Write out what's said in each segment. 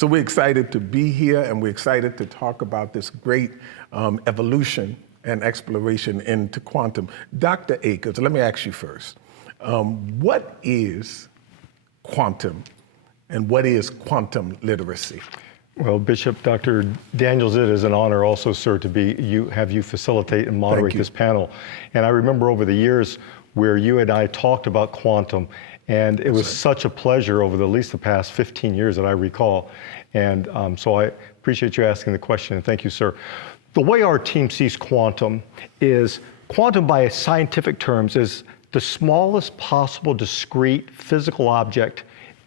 So we're excited to be here, and we're excited to talk about this great evolution and exploration into quantum. Dr. Akers, let me ask you first. What is quantum, and what is quantum literacy? Well, Bishop, Dr. Daniels, it is an honor also, sir, to have you facilitate and moderate this panel. And I remember over the years where you and I talked about quantum, and it was such a pleasure over at least the past 15 years that I recall. And so I appreciate you asking the question, and thank you, sir. The way our team sees quantum is, quantum by scientific terms is the smallest possible discrete physical object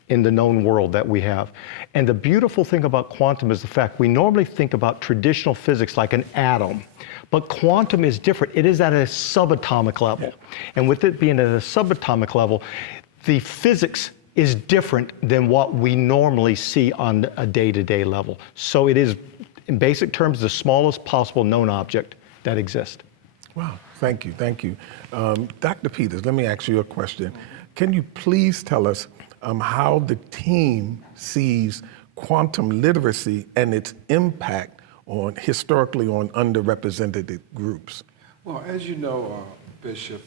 in the known world that we have. And the beautiful thing about quantum is the fact we normally think about traditional physics like an atom, but quantum is different. It is at a subatomic level. And with it being at a subatomic level, the physics is different than what we normally see on a day-to-day level. So it is, in basic terms, the smallest possible known object that exists. Wow, thank you, thank you. Dr. Peters, let me ask you a question. Can you please tell us how the team sees quantum literacy and its impact historically on underrepresented groups? Well, as you know, Bishop,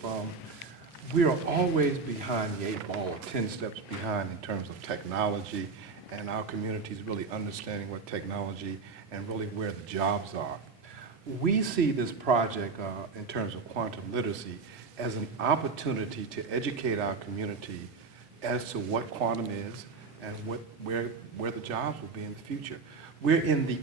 we are always behind the 8 ball, 10 steps behind in terms of technology, and our communities really understanding what technology and really where the jobs are. We see this project in terms of quantum literacy as an opportunity to educate our community as to what quantum is and where the jobs will be in the future. We're in the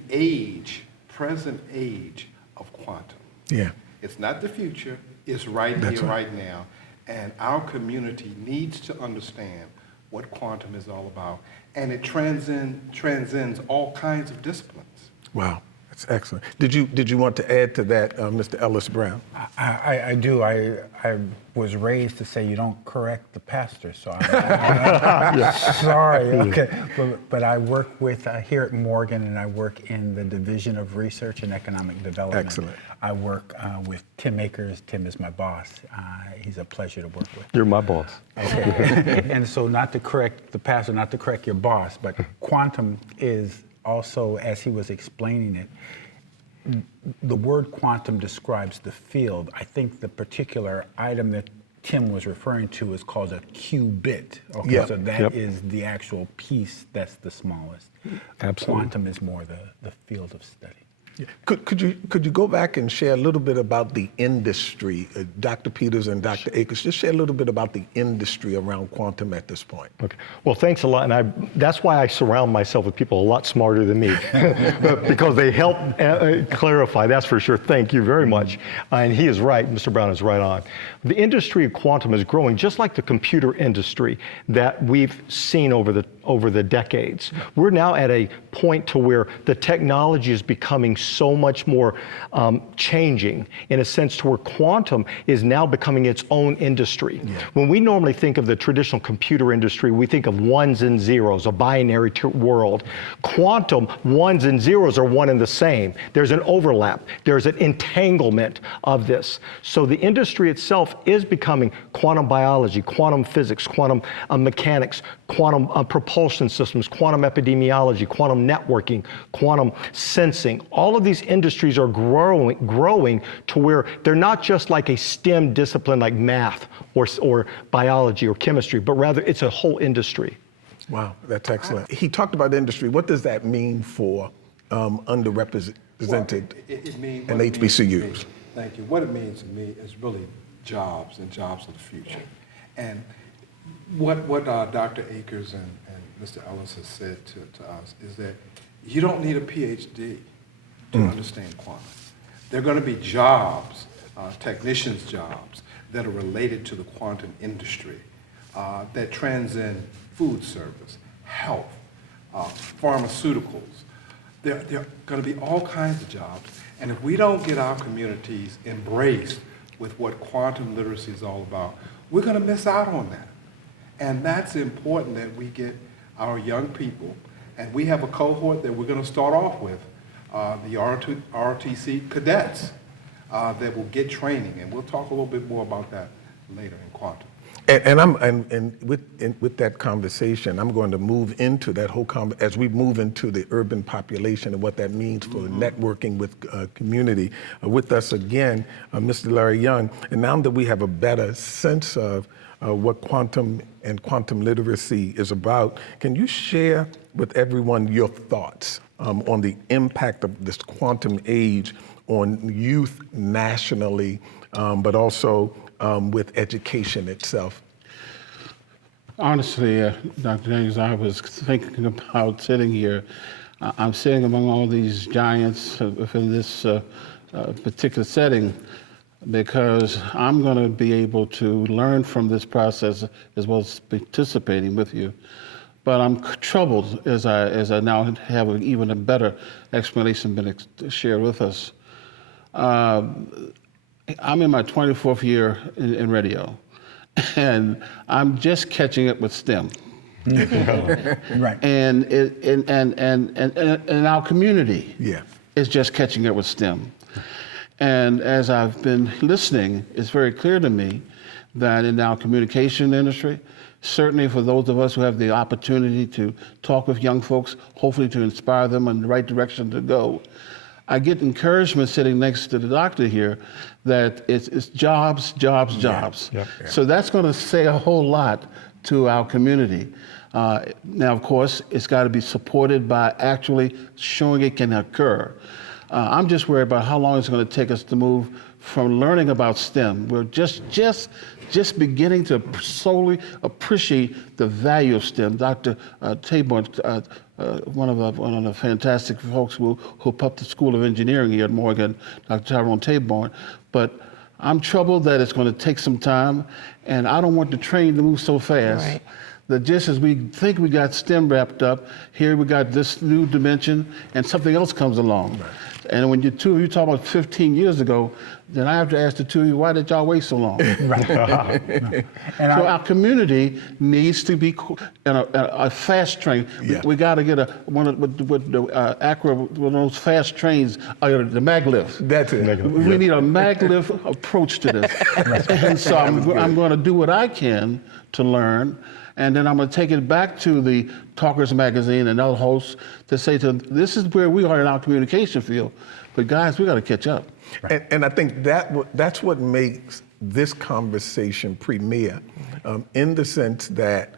present age of quantum. Yeah. It's not the future, it's right here, right now. And our community needs to understand what quantum is all about. And it transcends all kinds of disciplines. Wow, that's excellent. Did you want to add to that, Mr. Ellis Brown? I do. I was raised to say you don't correct the pastor, so I'm sorry. Okay, but I work with here at Morgan, and I work in the Division of Research and Economic Development. Excellent. I work with Tim Akers. Tim is my boss. He's a pleasure to work with. You're my boss. Okay. And so, not to correct the pastor, not to correct your boss, but quantum is also, as he was explaining it, the word quantum describes the field. I think the particular item that Tim was referring to is called a qubit. Okay, yep. So that is the actual piece that's the smallest. Absolutely. Quantum is more the field of study. Yeah. Could you go back and share a little bit about the industry, Dr. Peters and Dr. Akers, just share a little bit about the industry around quantum at this point. Okay. Well, thanks a lot, and that's why I surround myself with people a lot smarter than me, because they help clarify, that's for sure. Thank you very much. And he is right, Mr. Brown is right on. The industry of quantum is growing just like the computer industry that we've seen over the decades. We're now at a point to where the technology is becoming so much more changing, in a sense to where quantum is now becoming its own industry. Yeah. When we normally think of the traditional computer industry, we think of ones and zeros, a binary world. Quantum, ones and zeros are one and the same. There's an overlap. There's an entanglement of this. So the industry itself is becoming quantum biology, quantum physics, quantum mechanics, quantum propulsion systems, quantum epidemiology, quantum networking, quantum sensing. All of these industries are growing to where they're not just like a STEM discipline like math or biology or chemistry, but rather it's a whole industry. Wow, that's excellent. He talked about industry. What does that mean for underrepresented and HBCUs? Thank you. What it means to me is really jobs and jobs of the future. And what Dr. Akers and Mr. Ellis has said to us is that you don't need a PhD to understand quantum. There are going to be jobs, technicians' jobs, that are related to the quantum industry that transcend food service, health, pharmaceuticals. There are going to be all kinds of jobs. And if we don't get our communities embraced with what quantum literacy is all about, we're going to miss out on that. And that's important that we get our young people, and we have a cohort that we're going to start off with, the ROTC cadets that will get training, and we'll talk a little bit more about that later in quantum. And with that conversation, I'm going to move into that whole as we move into the urban population and what that means for networking with community. With us again, Mr. Larry Young. And now that we have a better sense of what quantum and quantum literacy is about, can you share with everyone your thoughts on the impact of this quantum age on youth nationally, but also with education itself? Honestly, Dr. Daniels, I was thinking about sitting here. I'm sitting among all these giants within this particular setting because I'm going to be able to learn from this process as well as participating with you. But I'm troubled as I now have even a better explanation been shared with us. I'm in my 24th year in radio, and I'm just catching up with STEM. Right. And our community is just catching up with STEM. And as I've been listening, it's very clear to me that in our communication industry, certainly for those of us who have the opportunity to talk with young folks, hopefully to inspire them in the right direction to go, I get encouragement sitting next to the doctor here that it's jobs, jobs, jobs. Yeah. So that's going to say a whole lot to our community. Now, of course, it's got to be supported by actually showing it can occur. I'm just worried about how long it's going to take us to move from learning about STEM. We're just beginning to solely appreciate the value of STEM. Dr. Taborn, one of the fantastic folks who put up the School of Engineering here at Morgan, Dr. Tyrone Taborn. But I'm troubled that it's going to take some time, and I don't want the train to move so fast. Right. That just as we think we got STEM wrapped up, here we got this new dimension, and something else comes along. Right. And when you two of you talk about 15 years ago, then I have to ask the two of you, why did y'all wait so long? Right. And so our community needs to be in a fast train. Yeah. We got to get one of those fast trains, the maglev. That's it. We need a maglev approach to this. And so I'm going to do what I can to learn. And then I'm going to take it back to the Talkers Magazine and other hosts to say to them, this is where we are in our communication field. But guys, we got to catch up. Right. And I think that's what makes this conversation premier, in the sense that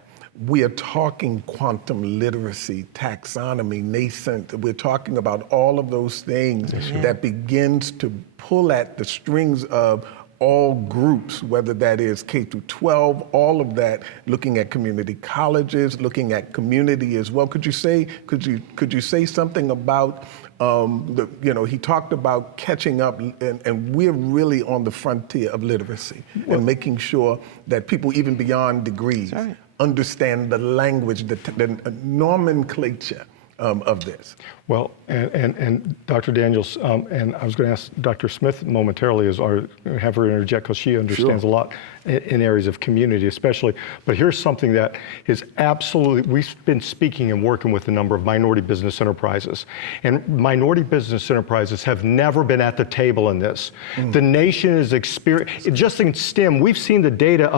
we are talking quantum literacy, taxonomy, nascent. We're talking about all of those things that begins to pull at the strings of all groups, whether that is K through 12, all of that, looking at community colleges, looking at community as well. Could you say something about he talked about catching up, and we're really on the frontier of literacy and making sure that people, even beyond degrees, understand the language, the nomenclature of this. Well, and Dr. Daniels, and I was going to ask Dr. Smith momentarily, have her interject because she understands a lot in areas of community especially. But here's something that is absolutely, we've been speaking and working with a number of minority business enterprises. And minority business enterprises have never been at the table in this. The nation is experiencing, just in STEM, we've seen the data,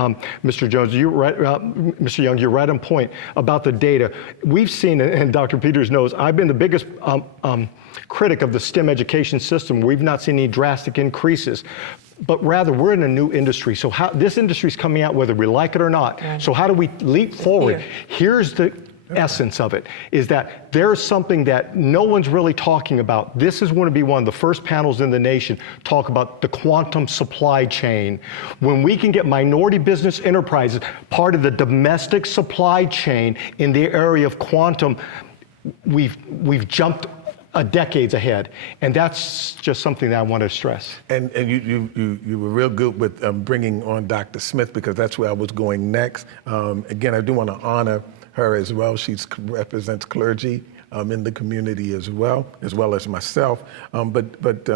Mr. Jones, Mr. Young, you're right on point about the data. We've seen, and Dr. Peters knows, I've been the biggest critic of the STEM education system. We've not seen any drastic increases, but rather we're in a new industry. So this industry is coming out whether we like it or not. So how do we leap forward? Here's the essence of it, is that there's something that no one's really talking about. This is going to be one of the first panels in the nation talk about the quantum supply chain. When we can get minority business enterprises part of the domestic supply chain in the area of quantum, we've jumped decades ahead, and that's just something that I want to stress. And you were real good with bringing on Dr. Smith, because that's where I was going next. Again, I do want to honor her as well. She represents clergy in the community as well as myself. But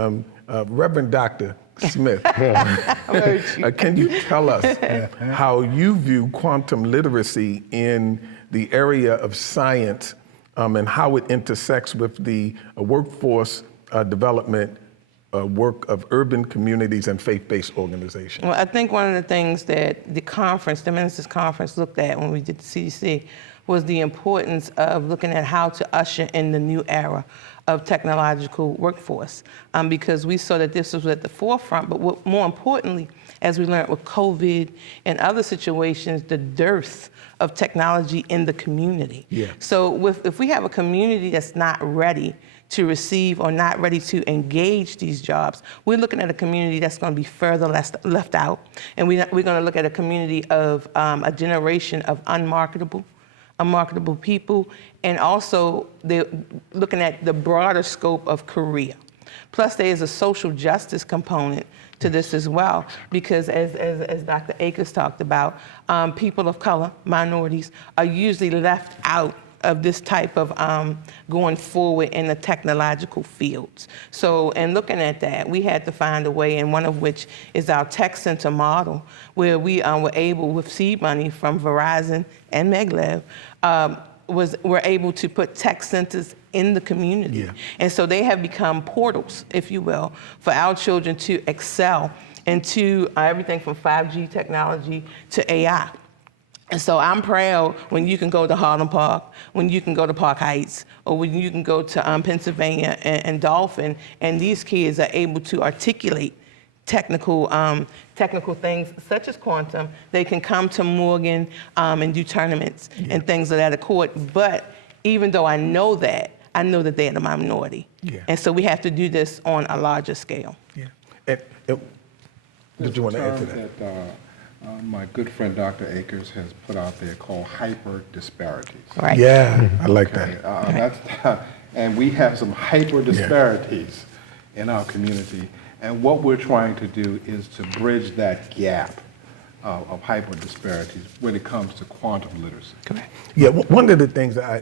Reverend Dr. Smith, can you tell us how you view quantum literacy in the area of science, and how it intersects with the workforce development work of urban communities and faith-based organizations? Well, I think one of the things that the Ministers' Conference looked at when we did the CDC was the importance of looking at how to usher in the new era of technological workforce, because we saw that this was at the forefront, but more importantly, as we learned with COVID and other situations, the dearth of technology in the community. Yeah. So if we have a community that's not ready to receive or not ready to engage these jobs, we're looking at a community that's going to be further left out, and we're going to look at a community of a generation of unmarketable people, and also they're looking at the broader scope of career. Plus, there is a social justice component to this as well, because as Dr. Akers talked about, people of color, minorities, are usually left out of this type of going forward in the technological fields. So in looking at that, we had to find a way, and one of which is our tech center model, where we were able, with seed money from Verizon and Meglev, we're able to put tech centers in the community. Yeah. And so they have become portals, if you will, for our children to excel into everything from 5G technology to AI. And so I'm proud when you can go to Harlem Park, when you can go to Park Heights, or when you can go to Pennsylvania and Dolphin, and these kids are able to articulate technical things such as quantum. They can come to Morgan and do tournaments and things of that accord. But even though I know that they're the minority. Yeah. And so we have to do this on a larger scale. Yeah. Did you want to add to There's that? a term that my good friend Dr. Akers has put out there called hyper disparities. Right. Yeah, I like Okay, that. and we have some hyper disparities in our community, and what we're trying to do is to bridge that gap of hyper disparities when it comes to quantum literacy. Yeah, one of the things I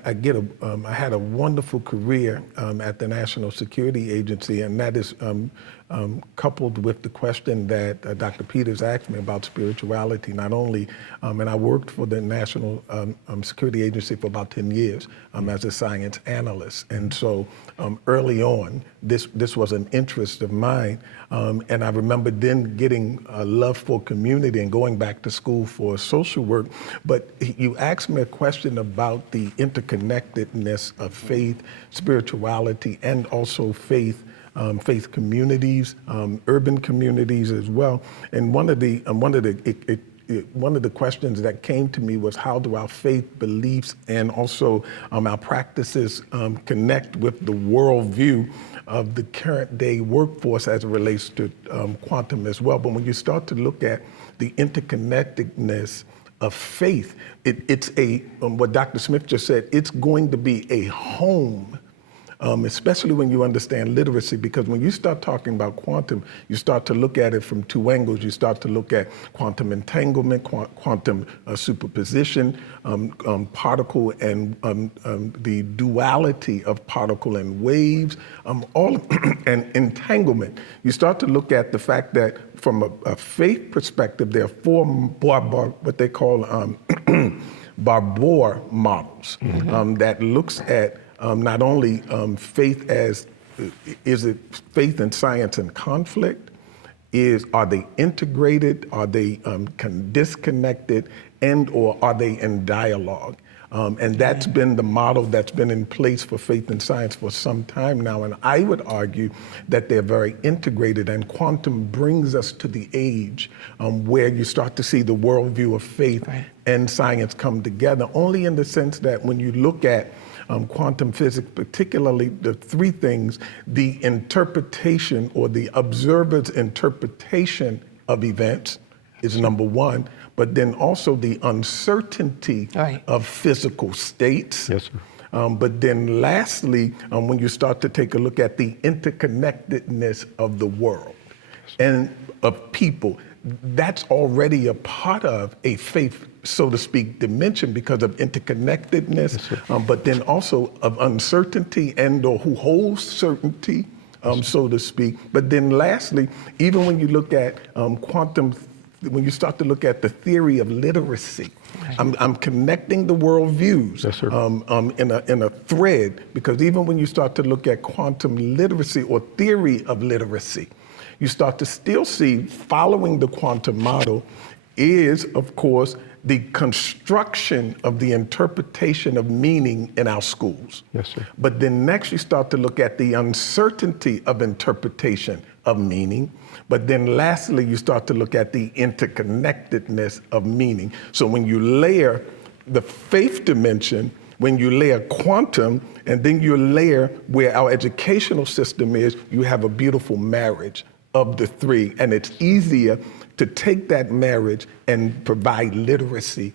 had a wonderful career at the National Security Agency, and that is coupled with the question that Dr. Peters asked me about spirituality. Not only, and I worked for the National Security Agency for about 10 years as a science analyst, and so early on, this was an interest of mine, and I remember then getting a love for community and going back to school for social work. But you asked me a question about the interconnectedness of faith, spirituality, and also faith communities, urban communities as well. And one of the questions that came to me was, how do our faith beliefs and also our practices connect with the worldview of the current day workforce as it relates to quantum as well? But when you start to look at the interconnectedness of faith, it's what Dr. Smith just said, it's going to be a home, especially when you understand literacy, because when you start talking about quantum, you start to look at it from two angles. You start to look at quantum entanglement, quantum superposition, particle and the duality of particle and waves, and entanglement. You start to look at the fact that from a faith perspective, there are four what they call Barbour models that looks at not only faith as, is it faith and science in conflict? Are they integrated? Are they disconnected? And or are they in dialogue? And that's been the model that's been in place for faith and science for some time now. And I would argue that they're very integrated, and quantum brings us to the age where you start to see the worldview of faith and science come together, only in the sense that when you look at quantum physics, particularly the three things: the interpretation or the observer's interpretation of events is number one, but then also the uncertainty of physical states. Yes, sir. But then lastly, when you start to take a look at the interconnectedness of the world and of people, that's already a part of a faith, so to speak, dimension because of interconnectedness, but then also of uncertainty and or who holds certainty, so to speak. But then lastly, even when you look at quantum when you start to look at the theory of literacy, I'm connecting the worldviews Yes, sir. In a thread, because even when you start to look at quantum literacy or theory of literacy, you start to still see, following the quantum model, is, of course, the construction of the interpretation of meaning in our schools. Yes, sir. But then next you start to look at the uncertainty of interpretation of meaning. But then lastly, you start to look at the interconnectedness of meaning. So when you layer the faith dimension, when you layer quantum, and then you layer where our educational system is, you have a beautiful marriage of the three. And it's easier to take that marriage and provide literacy,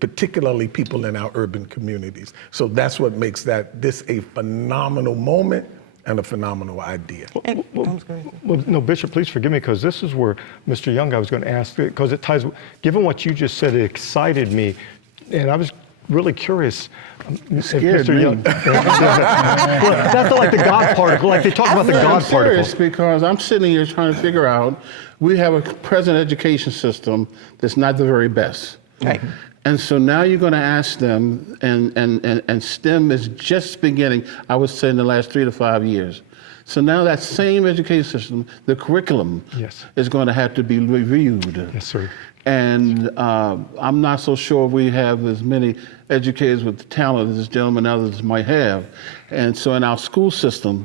particularly people in our urban communities. So that's what makes this a phenomenal moment and a phenomenal idea. Well, no, Bishop, please forgive me, because this is where, Mr. Young, I was going to ask, because it ties, given what you just said, it excited me, and I was really curious. Scared Mr. me. Young, well, that's like the God particle, like they talk about the God I'm serious particle. because I'm sitting here trying to figure out, we have a present education system that's not the very best. Right. And so now you're going to ask them, and STEM is just beginning, I would say in the last 3 to 5 years. So now that same education system, the curriculum, Yes. is going to have to be reviewed. Yes, sir. And I'm not so sure we have as many educators with the talent as this gentleman and others might have. And so in our school system,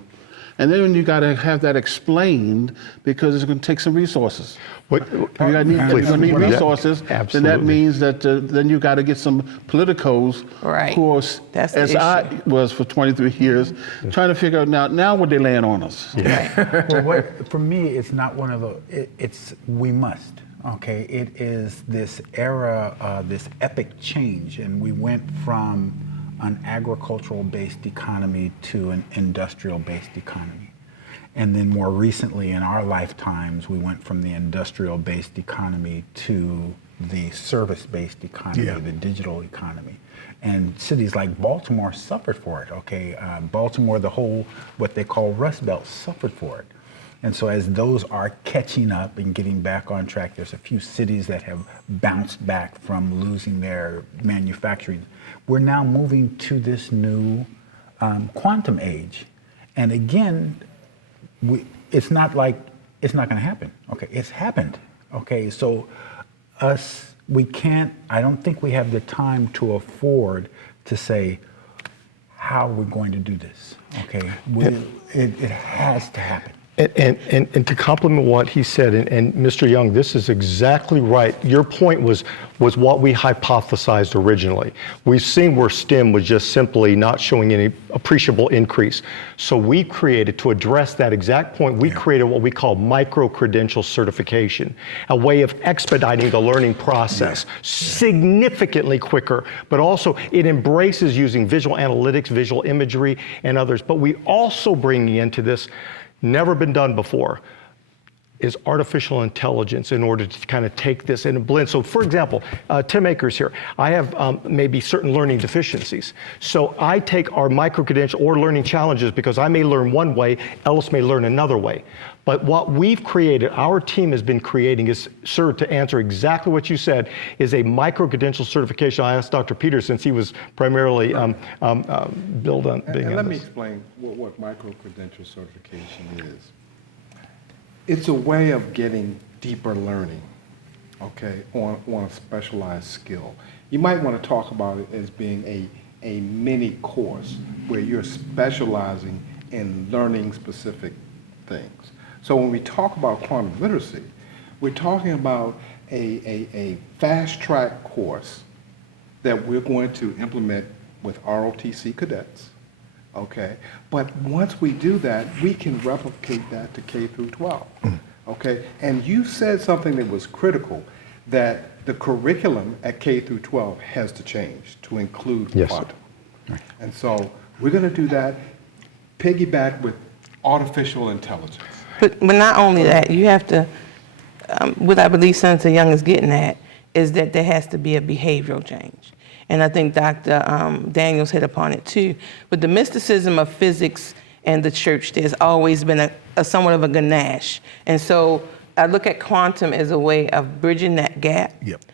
and then you got to have that explained, because it's going to take some resources. What, If you're going to need resources, then that absolutely. means that then you got to get some politicos Right. who are, That's the as I issue. was for 23 years, trying to figure out now what they're laying on us. Well, for me, it's not one of the, it's we must. Okay, it is this era, this epic change, and we went from an agricultural-based economy to an industrial-based economy. And then more recently in our lifetimes, we went from the industrial-based economy to the service-based economy, Yeah. the digital economy. And cities like Baltimore suffered for it, okay? Baltimore, the whole, what they call Rust Belt, suffered for it. And so as those are catching up and getting back on track, there's a few cities that have bounced back from losing their manufacturing. We're now moving to this new quantum age. And again, it's not like it's not going to happen. Okay, it's happened. Okay, so we can't, I don't think we have the time to afford to say, how are we going to do this? Okay, it has to happen. And to complement what he said, and Mr. Young, this is exactly right. Your point was what we hypothesized originally. We've seen where STEM was just simply not showing any appreciable increase. So we created, to address that exact point, we created what we call micro-credential certification, a way of expediting the learning process significantly quicker, but also it embraces using visual analytics, visual imagery, and others. But we also bringing into this, never been done before, is artificial intelligence in order to kind of take this and blend. So for example, Tim Akers here, I have maybe certain learning deficiencies. So I take our micro-credential or learning challenges because I may learn one way, Ellis may learn another way. But what we've created, our team has been creating is, sir, to answer exactly what you said, is a micro-credential certification. I asked Dr. Peters, since he was primarily built on being And on let me this. explain what micro-credential certification is. It's a way of getting deeper learning, okay, on a specialized skill. You might want to talk about it as being a mini course where you're specializing in learning specific things. So when we talk about quantum literacy, we're talking about a fast-track course that we're going to implement with ROTC cadets, okay? But once we do that, we can replicate that to K through 12, okay? And you said something that was critical, that the curriculum at K through 12 has to change to include Yes, quantum. And so we're going to do that, piggyback with artificial intelligence. But not only that, you have to, what I believe Senator Young is getting at is that there has to be a behavioral change. And I think Dr. Daniels hit upon it too. With the mysticism of physics and the church, there's always been a somewhat of a ganache. And so I look at quantum as a way of bridging that gap. Yep.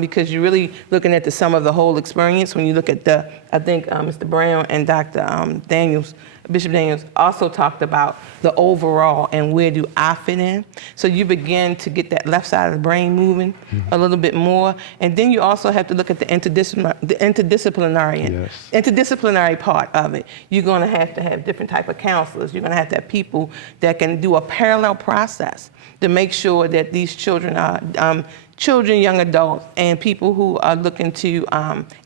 Because you're really looking at the sum of the whole experience. When you look at I think Mr. Brown and Dr. Bishop Daniels also talked about the overall and where do I fit in. So you begin to get that left side of the brain moving a little bit more. And then you also have to look at the interdisciplinary part of it. You're going to have different type of counselors. You're going to have people that can do a parallel process to make sure that these children are children, young adults, and people who are looking to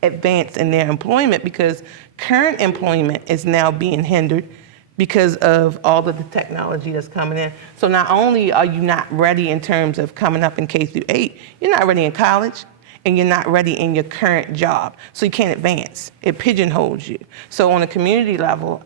advance in their employment, because current employment is now being hindered because of all of the technology that's coming in. So not only are you not ready in terms of coming up in K through 8, you're not ready in college, and you're not ready in your current job. So you can't advance. It pigeonholes you. So on a community level,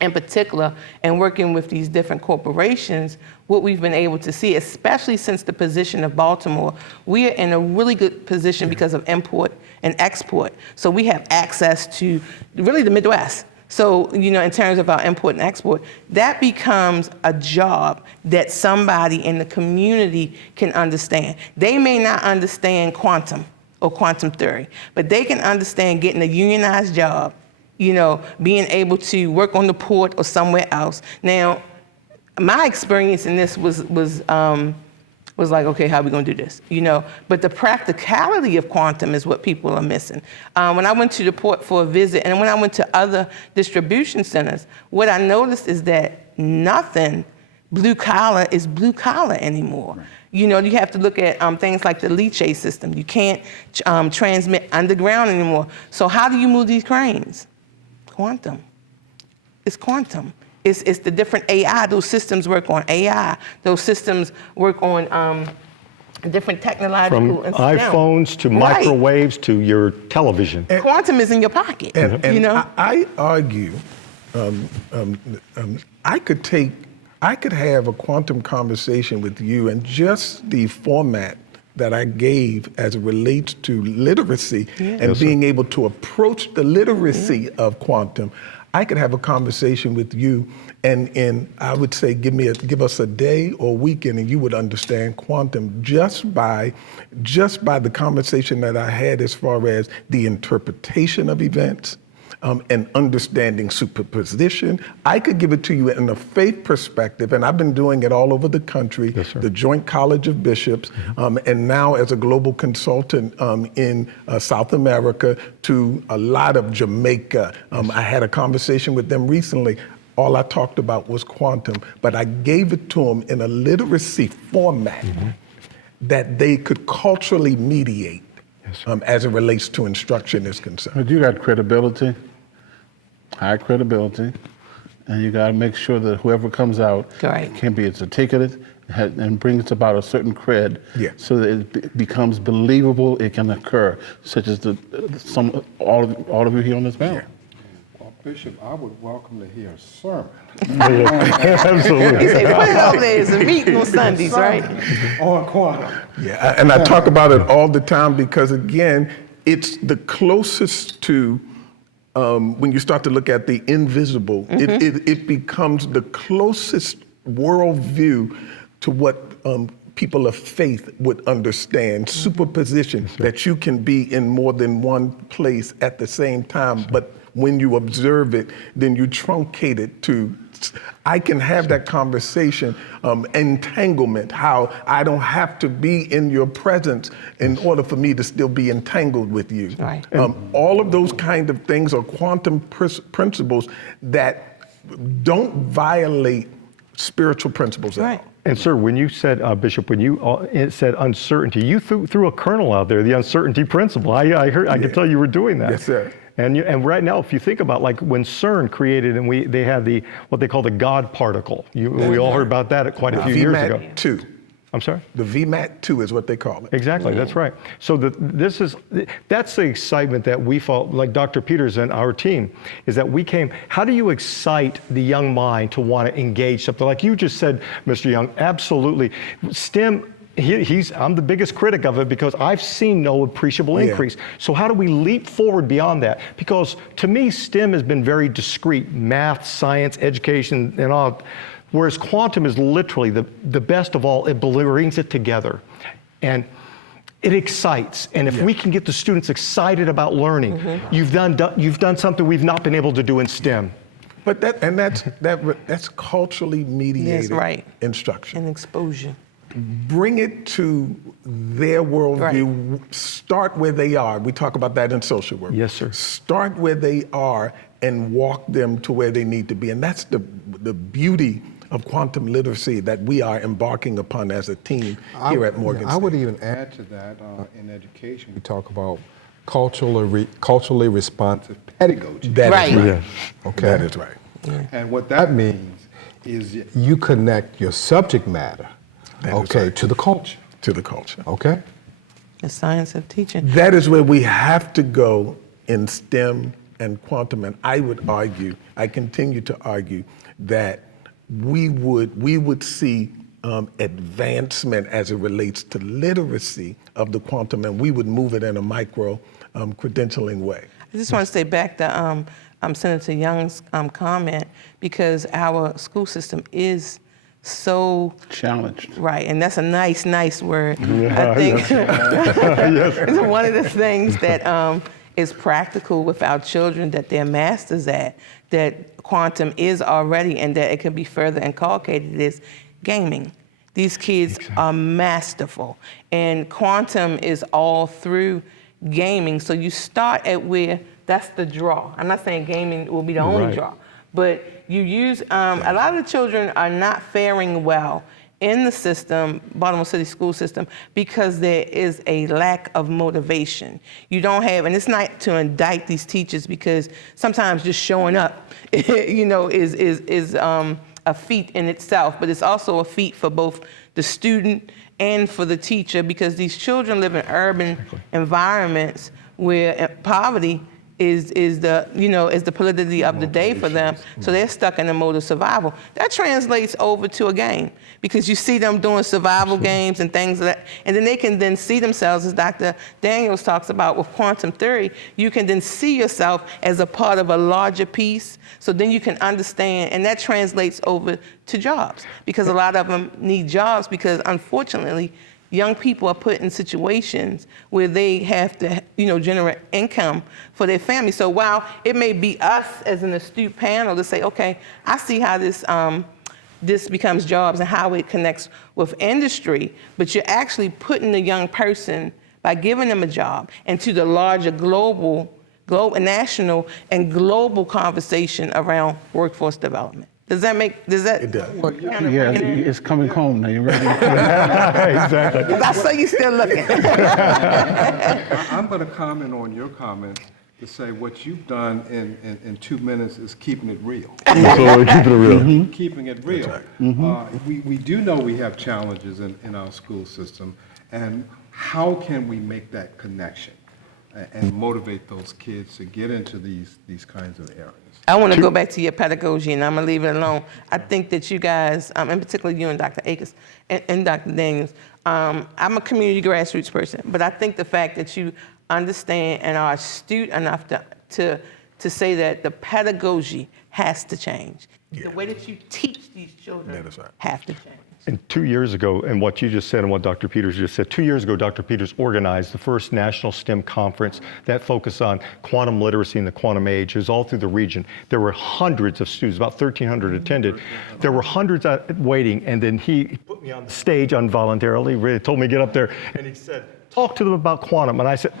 in particular, and working with these different corporations, what we've been able to see, especially since the position of Baltimore, we are in a really good position because of import and export. So we have access to really the Midwest. So, in terms of our import and export, that becomes a job that somebody in the community can understand. They may not understand quantum or quantum theory, but they can understand getting a unionized job, being able to work on the port or somewhere else. Now, my experience in this was like, okay, how are we going to do this? But the practicality of quantum is what people are missing. When I went to the port for a visit, and when I went to other distribution centers, what I noticed is that nothing blue collar is blue collar anymore. Right. You have to look at things like the leachate system. You can't transmit underground anymore. So how do you move these cranes? Quantum. It's quantum. It's the different AI. Those systems work on AI. Those systems work on different technological. From iPhones to microwaves to your television. And quantum is in your pocket. And I argue, I could have a quantum conversation with you, and just the format that I gave as it relates to literacy and being able to approach the literacy of quantum, I could have a conversation with you, and I would say, give us a day or weekend, and you would understand quantum just by the conversation that I had as far as the interpretation of events. And understanding superposition. I could give it to you in a faith perspective, and I've been doing it all over the country, the Joint College of Bishops, and now as a global consultant in South America to a lot of Jamaica. I had a conversation with them recently. All I talked about was quantum, but I gave it to them in a literacy format that they could culturally mediate as it relates to instruction is concerned. But you got credibility. High credibility, and you got to make sure that whoever comes out can be articulated and brings about a certain cred, so that it becomes believable. It can occur, such as all of you here on this panel. Well, Bishop, I would welcome to hear a sermon. Absolutely. He said, put it over there. It's a meeting on Sundays, right? On quantum. Yeah, and I talk about it all the time because, again, it's the closest to. When you start to look at the invisible, it becomes the closest worldview to what people of faith would understand. Superposition, that you can be in more than one place at the same time, but when you observe it, then you truncate it to, I can have that conversation, entanglement, how I don't have to be in your presence in order for me to still be entangled with you. Right. All of those kind of things are quantum principles that don't violate spiritual principles at all. And sir, when you said, Bishop, when you said uncertainty, you threw a kernel out there, the uncertainty principle. I heard, I could tell you were doing that. Yes, sir. And right now, if you think about like when CERN created, and they had what they call the God particle. We all heard about that quite a few years ago. VMAT 2. I'm sorry? The VMAT 2 is what they call it. Exactly, that's right. So that's the excitement that we felt, like Dr. Peters and our team, is that we came, how do you excite the young mind to want to engage something? Like you just said, Mr. Young, absolutely. STEM, I'm the biggest critic of it because I've seen no appreciable increase. So how do we leap forward beyond that? Because to me, STEM has been very discrete, math, science, education, and all. Whereas quantum is literally the best of all. It brings it together. And it excites. And if we can get the students excited about learning, you've done something we've not been able to do in STEM. But that's culturally mediated instruction. And exposure. Bring it to their worldview. Start where they are. We talk about that in social work. Yes, sir. Start where they are and walk them to where they need to be. And that's the beauty of quantum literacy that we are embarking upon as a team here at Morgan State. I would even add to that, in education, we talk about culturally responsive pedagogy. That is right. Yeah. Okay. That is right. Yeah. And what that means is you connect your subject matter, to the culture. To the culture. Okay? The science of teaching. That is where we have to go in STEM and quantum. And I would argue, I continue to argue, that we would see advancement as it relates to literacy of the quantum, and we would move it in a micro credentialing way. I just want to stay back to Senator Young's comment, because our school system is so Challenged. right, and that's a nice word. I think it's one of the things that is practical with our children, that they're masters at, that quantum is already, and that it can be further inculcated, is gaming. These kids are masterful, and quantum is all through gaming. So you start at where that's the draw. I'm not saying gaming will be the only draw, but you use, a lot of the children are not faring well in the system, Baltimore City school system, because there is a lack of motivation. You don't have, and it's not to indict these teachers, because sometimes just showing up, is a feat in itself, but it's also a feat for both the student and for the teacher, because these children live in urban environments where poverty is the politicity of the day for them. So they're stuck in the mode of survival. That translates over to a game, because you see them doing survival games and things like that, and then they can then see themselves, as Dr. Daniels talks about with quantum theory, you can then see yourself as a part of a larger piece. So then you can understand, and that translates over to jobs, because a lot of them need jobs, because unfortunately, young people are put in situations where they have to, generate income for their family. So while it may be us as an astute panel to say, okay, I see how this becomes jobs and how it connects with industry, but you're actually putting the young person, by giving them a job, into the larger national and global conversation around workforce development. It does. Well, it's coming home now. You ready? Exactly. I saw you still looking. I'm going to comment on your comments to say what you've done in 2 minutes is keeping it real. So keeping it real. Keeping it real. We do know we have challenges in our school system, and how can we make that connection and motivate those kids to get into these kinds of areas? I want to go back to your pedagogy, and I'm going to leave it alone. I think that you guys, and particularly you and Dr. Akers and Dr. Daniels, I'm a community grassroots person, but I think the fact that you understand and are astute enough to say that the pedagogy has to change. The way that you teach these children have to change. And 2 years ago, and what you just said and what Dr. Peters just said, 2 years ago, Dr. Peters organized the first national STEM conference that focused on quantum literacy in the quantum age. It was all through the region. There were hundreds of students, about 1,300 attended. There were hundreds waiting, and then he put me on the stage involuntarily, really told me to get up there, and he said, talk to them about quantum. And I said,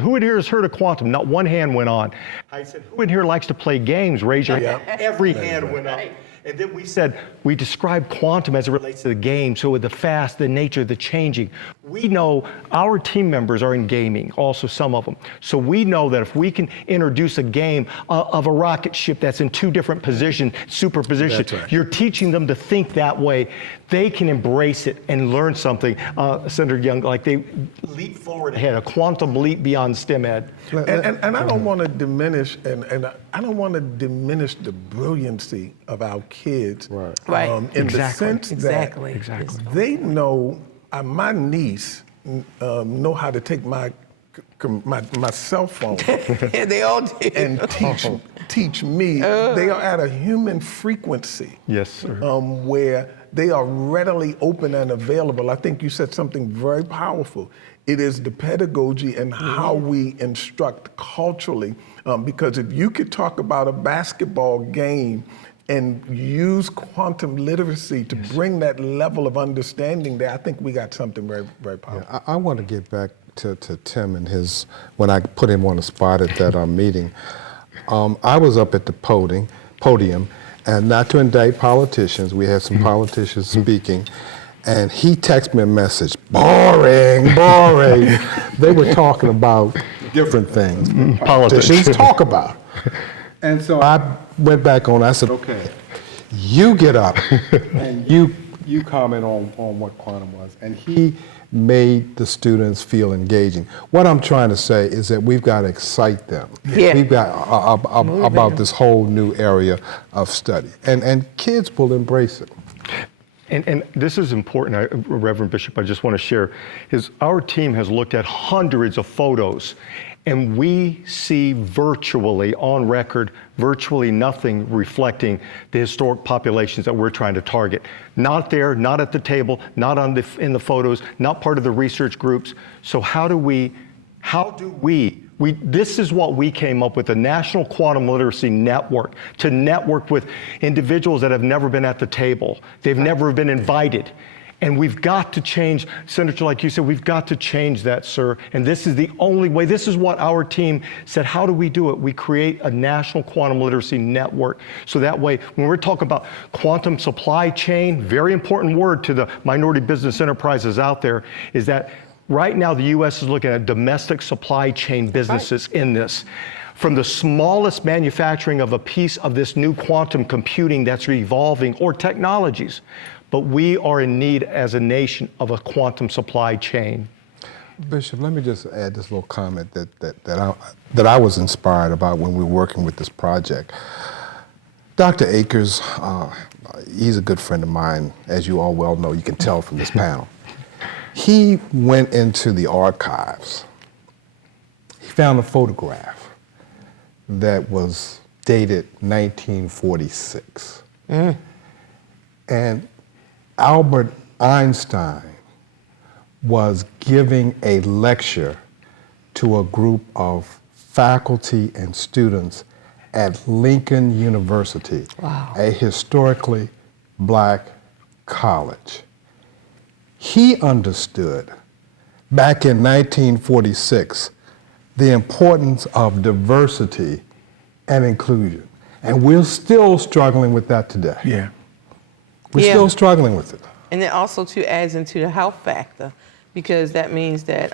who in here has heard of quantum? Not one hand went on. I said, who in here likes to play games? Raise your hand. Every hand went up. And then we said, we describe quantum as it relates to the game. So with the fast, the nature, the changing, we know our team members are in gaming, also some of them. So we know that if we can introduce a game of a rocket ship that's in two different positions, superposition, you're teaching them to think that way. They can embrace it and learn something. Senator Young, like they leap forward ahead, a quantum leap beyond STEM ed. And I don't want to diminish, and I don't want to diminish the brilliancy of our kids. In the sense that they know, my niece know how to take my my cell phone They all do. and teach me. They are at a human frequency. Yes, sir. Where they are readily open and available. I think you said something very powerful. It is the pedagogy and how we instruct culturally. Because if you could talk about a basketball game and use quantum literacy to bring that level of understanding there, I think we got something very, very powerful. Yeah, I want to get back to Tim and when I put him on the spot at that meeting. I was up at the podium, and not to indict politicians, we had some politicians speaking, and he texted me a message, boring, boring. They were talking about different things. Politicians talk about. And so I went back on, I said, okay, you get up and you comment on what quantum was. And he made the students feel engaging. What I'm trying to say is that we've got to excite them. Yeah. We've got about this whole new area of study. And kids will embrace it. And this is important, Reverend Bishop, I just want to share, is our team has looked at hundreds of photos, and we see virtually, on record, virtually nothing reflecting the historic populations that we're trying to target. Not there, not at the table, not in the photos, not part of the research groups. So how do we, this is what we came up with, a National Quantum Literacy Network, to network with individuals that have never been at the table. They've never been invited. And we've got to change, Senator, like you said, we've got to change that, sir. And this is the only way. This is what our team said. How do we do it? We create a National Quantum Literacy Network. So that way, when we're talking about quantum supply chain, very important word to the minority business enterprises out there, is that right now the U.S. is looking at domestic supply chain businesses in this. From the smallest manufacturing of a piece of this new quantum computing that's evolving, or technologies. But we are in need as a nation of a quantum supply chain. Bishop, let me just add this little comment that I was inspired about when we were working with this project. Dr. Akers, he's a good friend of mine, as you all well know, you can tell from this panel. He went into the archives. He found a photograph that was dated 1946. And Albert Einstein was giving a lecture to a group of faculty and students at Lincoln University, a historically black college. He understood back in 1946 the importance of diversity and inclusion. And we're still struggling with that today. Yeah. We're still struggling with it. And it also too adds into the health factor, because that means that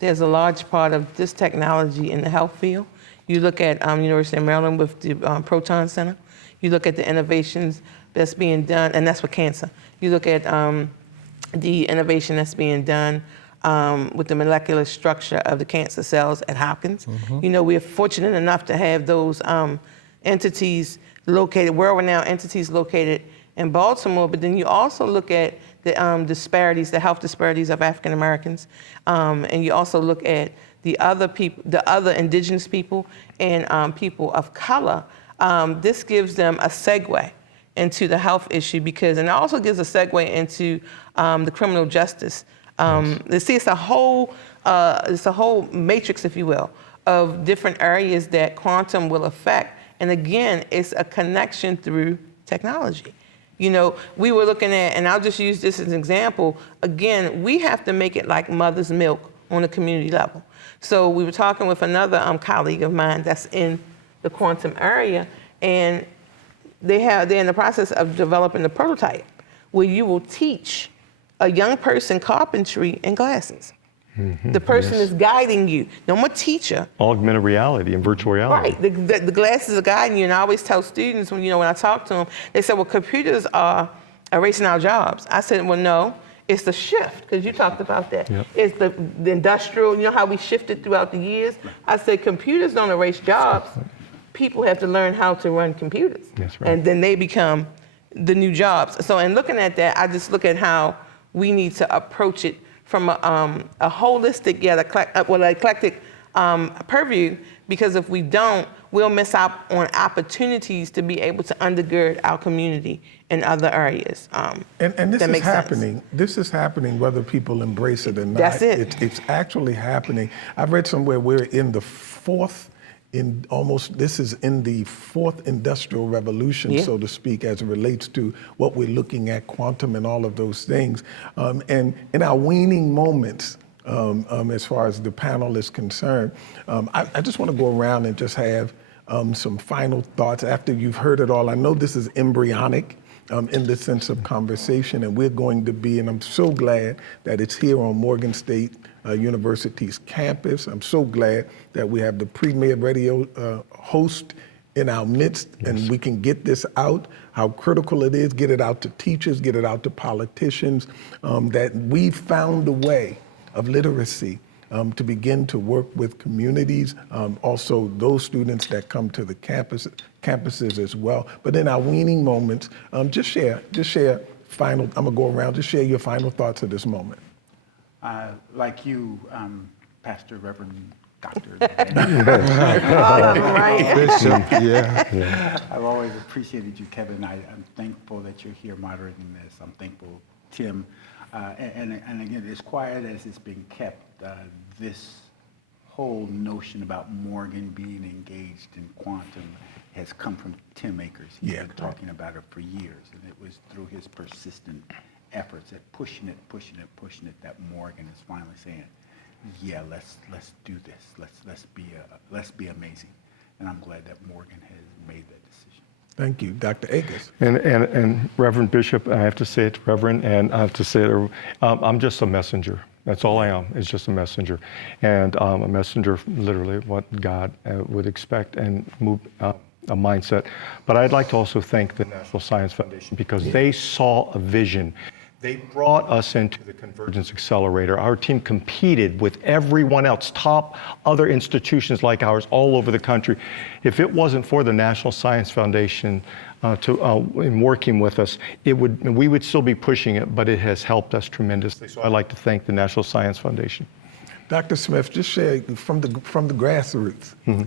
there's a large part of this technology in the health field. You look at University of Maryland with the Proton Center. You look at the innovations that's being done, and that's for cancer. You look at the innovation that's being done with the molecular structure of the cancer cells at Hopkins. You know, we're fortunate enough to have those entities located, world-renowned entities located in Baltimore, but then you also look at the disparities, the health disparities of African Americans, and you also look at the other people, the other indigenous people and people of color. This gives them a segue into the health issue, because, and it also gives a segue into the criminal justice. See, it's a whole matrix, if you will, of different areas that quantum will affect. And again, it's a connection through technology. You know, we were looking at, and I'll just use this as an example, again, we have to make it like mother's milk on a community level. So we were talking with another colleague of mine that's in the quantum area, and they're in the process of developing a prototype where you will teach a young person carpentry in glasses. The person is guiding you. No more teacher. Augmented reality and virtual reality. Right. The glasses are guiding you. And I always tell students, when I talk to them, they say, well, computers are erasing our jobs. I said, well, no, it's the shift, because you talked about that. Yep. It's the industrial, you know how we shifted throughout the years? I said, computers don't erase jobs. People have to learn how to run computers. That's right. And then they become the new jobs. So in looking at that, I just look at how we need to approach it from a holistic yet eclectic purview, because if we don't, we'll miss out on opportunities to be able to undergird our community in other areas. And this that is makes sense. happening. This is happening whether people embrace it or not. That's it. It's actually happening. I've read somewhere we're in the fourth industrial revolution, Yeah. so to speak, as it relates to what we're looking at, quantum and all of those things. And in our waning moments, as far as the panel is concerned, I just want to go around and just have some final thoughts after you've heard it all. I know this is embryonic in the sense of conversation, and we're going to be, and I'm so glad that it's here on Morgan State University's campus. I'm so glad that we have the premier radio host in our midst, and we can get this out, how critical it is, get it out to teachers, get it out to politicians, that we've found a way of literacy to begin to work with communities, also those students that come to the campuses as well. But in our weaning moments, just share final, I'm gonna go around, just share your final thoughts at this moment. Like you, Pastor, Reverend, Doctor. Bishop, yeah. I've always appreciated you, Kevin. I'm thankful that you're here moderating this. I'm thankful, Tim. And again, as quiet as it's been kept, this whole notion about Morgan being engaged in quantum has come from Tim Akers. He's been talking about it for years, and it was through his persistent efforts at pushing it, that Morgan is finally saying, yeah, let's do this. Let's be amazing. And I'm glad that Morgan has made that decision. Thank you, Dr. Akers. And Reverend Bishop, I have to say it, Reverend, and I have to say it, I'm just a messenger. That's all I am, is just a messenger. And a messenger, literally, what God would expect and move a mindset. But I'd like to also thank the National Science Foundation, because they saw a vision. They brought us into the Convergence Accelerator. Our team competed with everyone else, top other institutions like ours all over the country. If it wasn't for the National Science Foundation in working with us, we would still be pushing it, but it has helped us tremendously. So I'd like to thank the National Science Foundation. Dr. Smith, just share from the grassroots. Mm-hmm.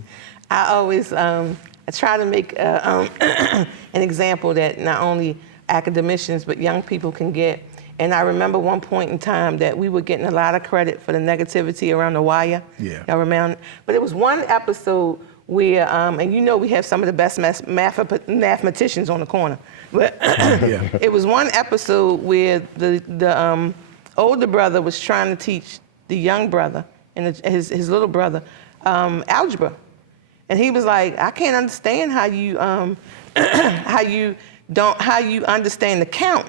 I always I try to make an example that not only academicians but young people can get. And I remember one point in time that we were getting a lot of credit for the negativity around the wire. Yeah. Y'all remember? But it was one episode where, and you know we have some of the best mathematicians on the corner. But it was one episode where the older brother was trying to teach the young brother and his little brother algebra. And he was like, I can't understand how you understand the count,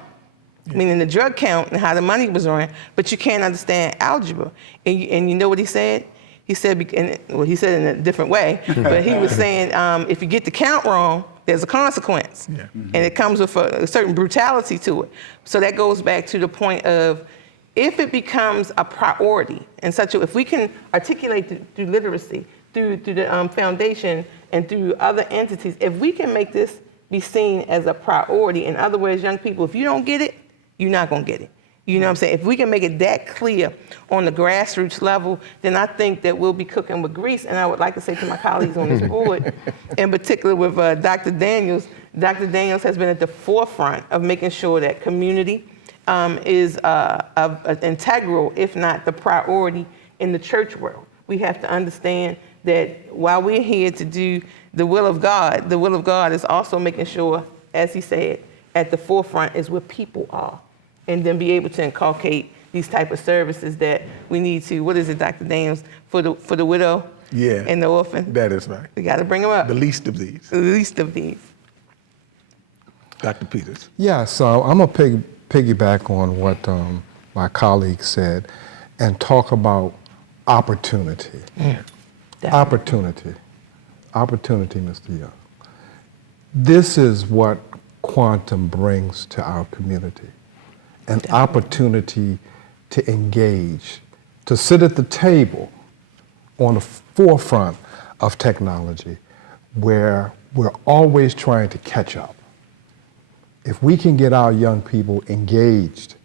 meaning the drug count and how the money was run, but you can't understand algebra. And you know what he said? He said, he said in a different way, but he was saying, if you get the count wrong, there's a consequence. Yeah. Mm-hmm. And it comes with a certain brutality to it. So that goes back to the point of, if it becomes a priority, if we can articulate through literacy, through the foundation and through other entities, if we can make this be seen as a priority, in other words, young people, if you don't get it, you're not gonna get it. You know what I'm saying? If we can make it that clear on the grassroots level, then I think that we'll be cooking with grease. And I would like to say to my colleagues on this board, in particular with Dr. Daniels has been at the forefront of making sure that community is integral, if not the priority, in the church world. We have to understand that while we're here to do the will of God is also making sure, as he said, at the forefront is where people are, and then be able to inculcate these type of services that we need to, what is it, Dr. Daniels, for the widow and the orphan? That is right. We got to bring them up. The least of these. The least of these. Dr. Peters. Yeah, so I'm going to piggyback on what my colleague said and talk about opportunity. Opportunity, Mr. Young. This is what quantum brings to our community. An opportunity to engage, to sit at the table on the forefront of technology where we're always trying to catch up. If we can get our young people engaged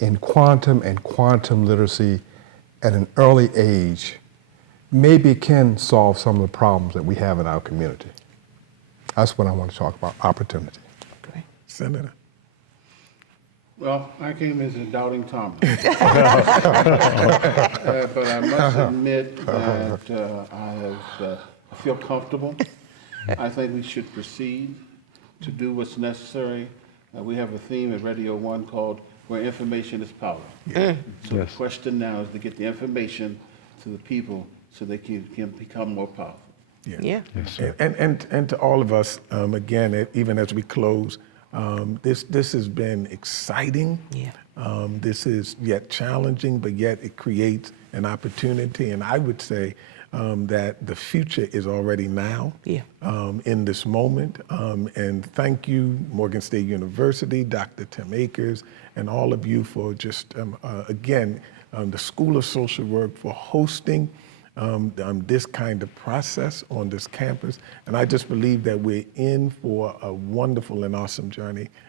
in quantum and quantum literacy at an early age maybe can solve some of the problems that we have in our community. That's what I want to talk about, opportunity. Great. Senator. Well, I came as a doubting Thomas. But I must admit that I feel comfortable. I think we should proceed to do what's necessary. We have a theme at Radio 1 called Where Information is Power. So the question now is to get the information to the people so they can become more powerful. Yeah. And to all of us, again, even as we close, this has been exciting. Yeah. This is yet challenging, but yet it creates an opportunity. And I would say that the future is already now. Yeah. In this moment. And thank you, Morgan State University, Dr. Tim Akers, and all of you for just, again, the School of Social Work for hosting this kind of process on this campus. And I just believe that we're in for a wonderful and awesome journey